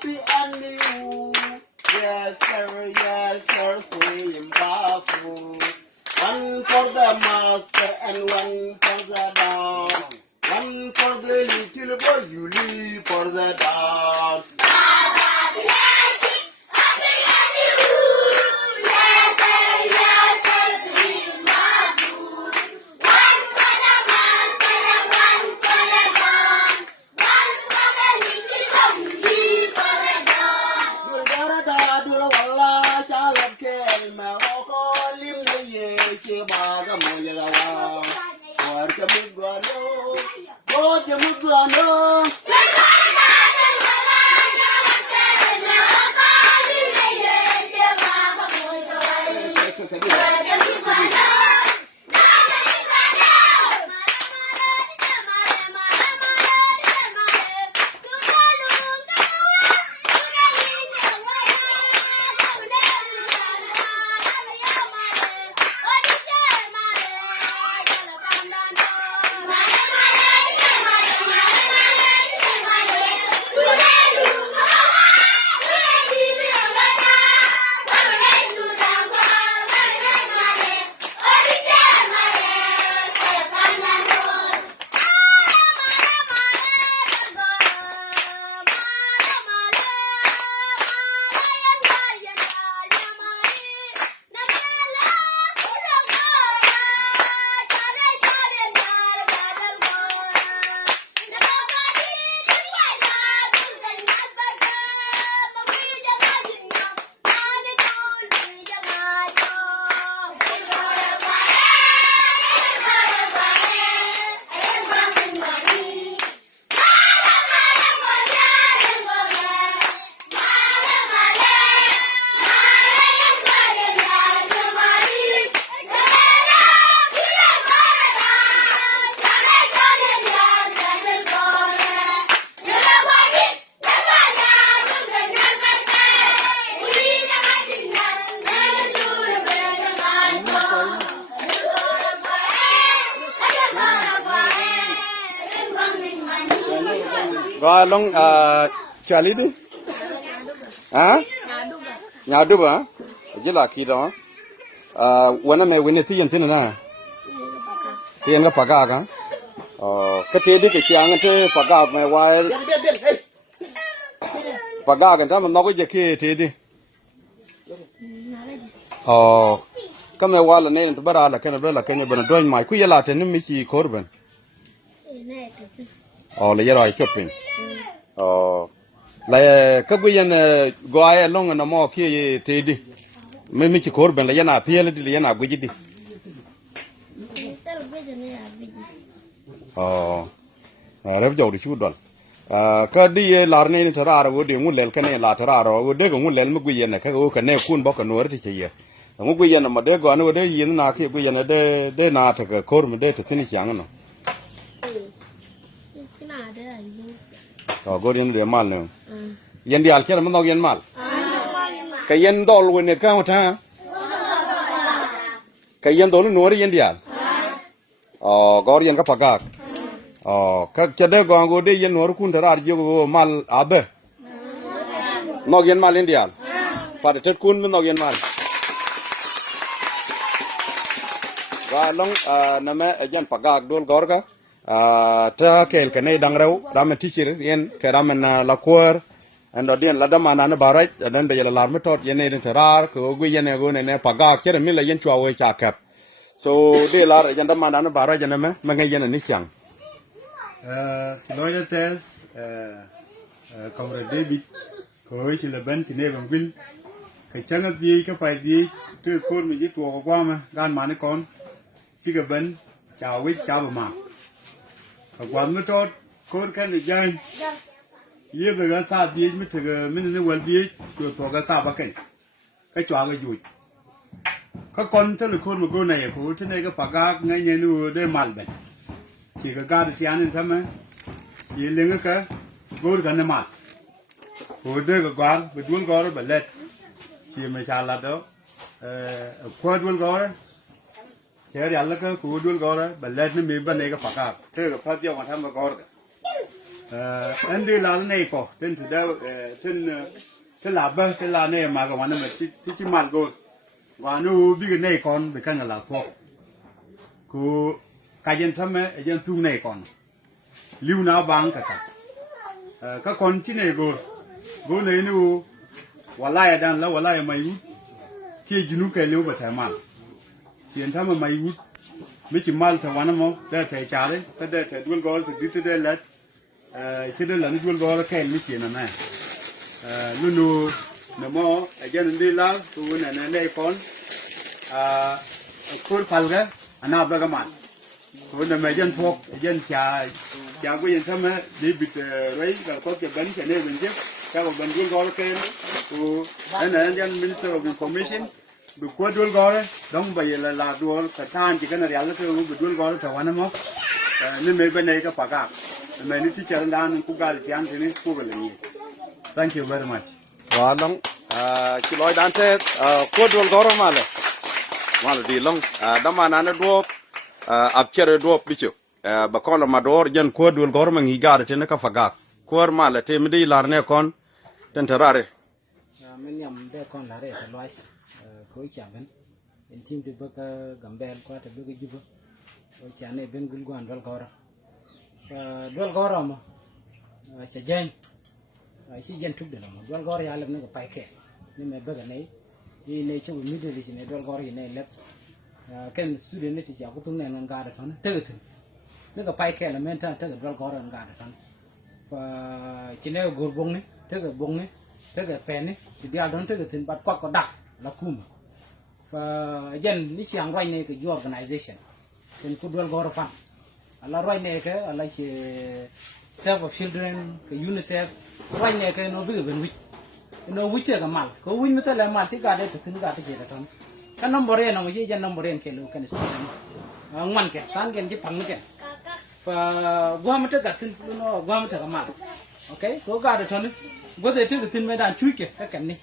happy and you. Yes, sir, same powerful. One for the master and one for the dog. One for the little boy, you leave for the dog. Rồi long Charlie đi. Hả? Nhà đúc à? Chỉ là khi đó.วันnày when thì nhận na. Thì anh cái paga cả. Cái thế đi cái chiang cái paga mày quay. Paga cái đó mình nói cái gì thế đi. Cái mày quay là này nó bara là cái này bên đôi mai cứ là thế nên mình chỉ korban. Là giờ rồi shopping. Là cái bây giờ gọi long nó mua kia thế đi. Mình chỉ korban là giờ na phiền đi là giờ na quỳ đi. Rep jauh di sudah. Kadi larne ini cara araw di ngulel kene la cara araw de ngulel mugu yene ka o kene kun bok nuar ti chiye. Mugu yene ma de go anu de yin na ki gu yene de na ta ka kor mu de ta tini kyang no. Go yin de mal no. Yen di al kere mo yen mal. Ka yen dol wene ka ta. Ka yen dol nuar yen di al. Gor yen ka pagak. Các chế độ gong gode yen nor kun thara arjo mal abe nog yen mal India pada tet kun nog yen mal wa long name jan pagak dol gorga ta kel kenai dangraw ram teacher yen keram na lakwar ando dien ladama na baraj dan de yala larme tot yen ne thara ko gu yen go ne pagak chere min la yen chwa cha kap so de lar jan dama na baraj ne me ma ngai yen ni chang Loyal test Comrade David ko ci la ban ci ne bam wil ka changa di ka pai di tu ko mi ji to ko ma gan ma ne kon ci ga ban cha wi cha ba ma ka kwa mi to ko kan ni jai ye ga sa di mi te ga mi ne wal di to ga sa ba kai ka chwa ga ju ka kon te le ko ma go na ye ko te ne ga pa ga ngai ne nu de mal ben chỉ có cái chuyện này thôi mà, chỉ liên cái gối cái này mà, hồi đây cái quán bị đuôn gõ rồi bị lệch, chỉ mới trả lại đó, qua đuôn gõ rồi, thế thì ăn cái cú đuôn gõ rồi bị lệch nó mềm bên này cái phạc à, thế cái phát tiêu mà tham mà gõ rồi, anh đi là này có trên từ đâu trên là bơ trên là này mà còn nó mà chỉ mặt rồi và nó biết cái này còn bị cái là phô cô cái dân thâm ấy dân thu này còn lưu nào bằng cả các con chỉ này rồi bố này nó walai dan la walai mai wut ke junu ke lew ba ta mal yen ta mai wut mi ci mal ta wana mo da ta chale ta da ta dul gol ta dit de lat ci de lan dul gol ke mi ci na na lunu na mo ajan ndi la tu na na nei kon kur palga ana ba ga man tu na me jan thok jan cha ko yen ta ma di bit rei ga ko ke ban ke ne ben je các bạn dul gol ke tu anh anh Minister of Information được qua dul gol đóng bây giờ là dul cả than chỉ cái này là cái dul gol thằng anh em nên mấy bên này cái phá gạc mấy nít teacher đang cũng gar chán thế này cũng là gì thank you very much và long chỉ nói đàn thế qua dul gol mà là đi long đâm mà anh đuop áp chơi đuop bị chịu bà con là mà đuor dân qua dul gol mà nghỉ gar thế này cái phá gạc qua mà là thêm đi làm này con tên thợ ra đấy mình nhầm để con là để loại khối chả bên in team thì bác gầm bèn qua thì bác giúp khối chả này bên gul guan dal gora mà sẽ jen sẽ jen chút được mà dal gora ya làm nó cái kẹ nhưng mà bác cái này đi này chung với middle thì này dal gora này lép cái student này thì chỉ có tung này ngang gà được thôi thế thì nó cái kẹ là men ta thế cái dal gora ngang gà được thôi và chỉ này gồm bông này thế cái bông này thế cái pen này thì đi ăn thế cái thìn bắt quạt có đặc là kum và dân ní chiang right này cái organization then could well go fund là right này cái là chỉ Save of Children cái UNICEF right này cái nó bị bệnh nó bị cái mal có bị mất là mal thì cả đấy thìn cả cái gì đó cái number này nó mới dân number này cái lúc cái này ngoan cái tan cái phẳng cái và qua mất cái thìn nó qua mất cái mal ok có cả đấy thôi bữa đấy thì tin mấy đàn chui kìa cái này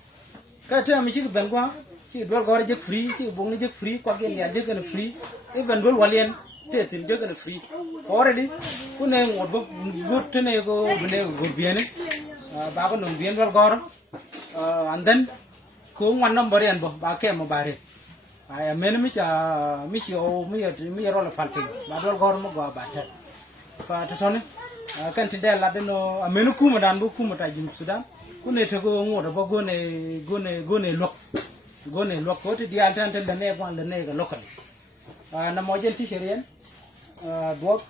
cái thứ mình chỉ cái bên qua chỉ đuổi gọi là free chỉ bông này free qua cái nhà cái free cái bên đuổi vào liền thì tin cái free already cái này một bộ good thế này có bên này good bien này ba con đồng bien đuổi gọi and then có one number anh bảo ba cái mà ba đấy mình mới rồi là phản ba đuổi gọi mà gọi ba thật và thôi này kan ti dela deno amenu kuma dan bo kuma ta jim Sudan kune to go ngoda bo gone lok ko ti di antante le ne gon le ne ga local na mo jen ti serien bo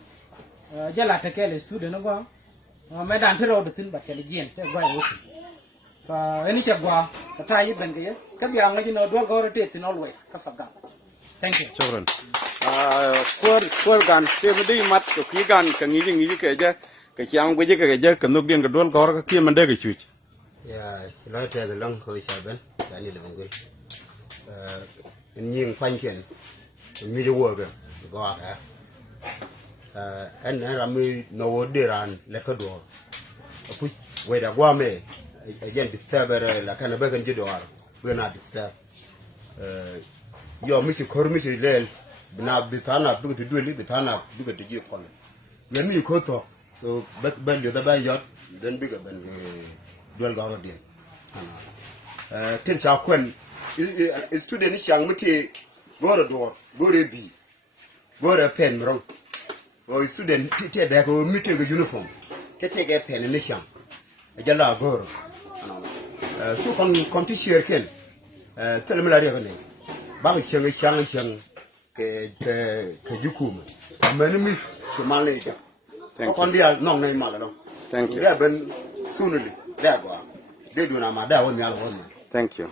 jala ta kele student go me dan tero de tin ba kele jien te go wo fa eni che go ka ta yi ben ge ka bi anga jino do go te tin always ka faga thank you children gan te đi mat to ki gan ka ngi ke ja cái chiang với cái nước điên cái đuôi có cái kia mình đây cái chuột ya lo te de long ko sa ben ya ni le bangul nhìn quanh chuyện như cái word go anh là mi no de ran le ko do ku we da gwa me again disturb la kana ba kan ji do we na disturb yo mi ci kor mi ci lel bina bitana bi to duli bitana bi to ji kon yan mi ko to so ban yo da ba yot den bi ga ban dol ga ro din tin cha kwen student ni chang muti go do bi go pen rong o student ti da ko muti ga uniform ke te ga pen ni chang jalla go su kon ti share ken tel me la re ne ba ga chang ke jukuma meni mi so male ja kon dia non nei mala no thank you ya ben sunuli da go de do na ma da won ya lo won thank you